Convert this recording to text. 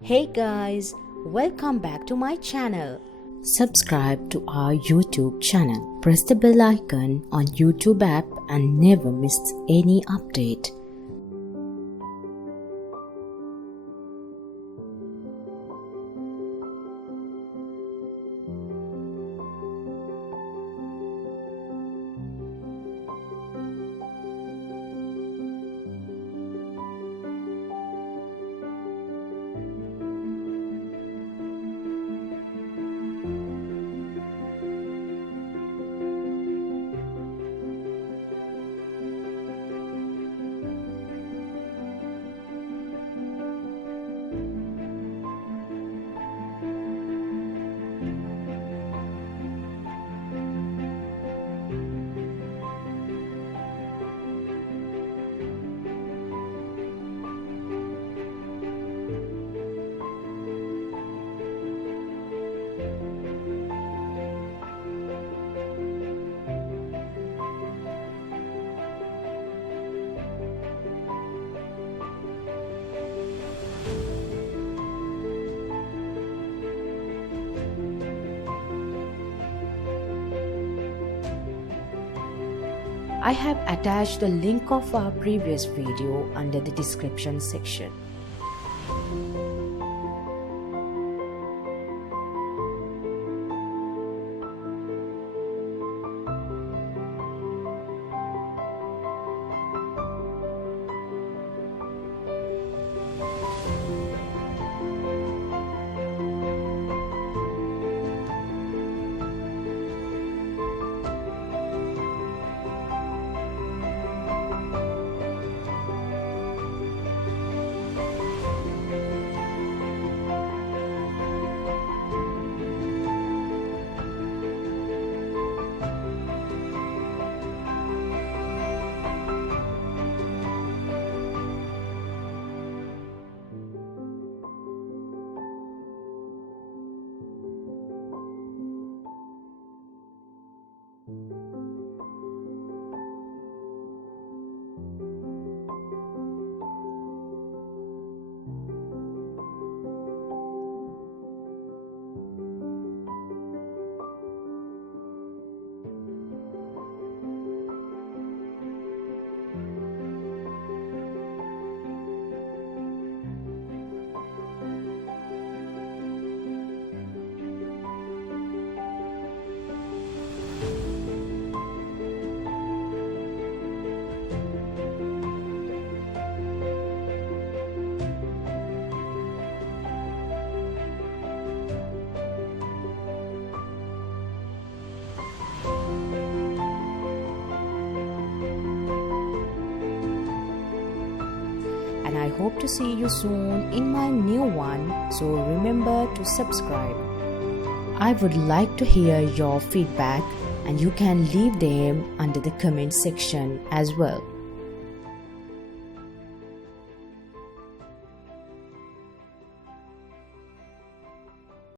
Hey guys, welcome back to my channel. Subscribe to our YouTube channel. Press the bell icon on YouTube app and never miss any update. I have attached the link of our previous video under the description section. And I hope to see you soon in my new one, so remember to subscribe. I would like to hear your feedback and you can leave them under the comment section as well.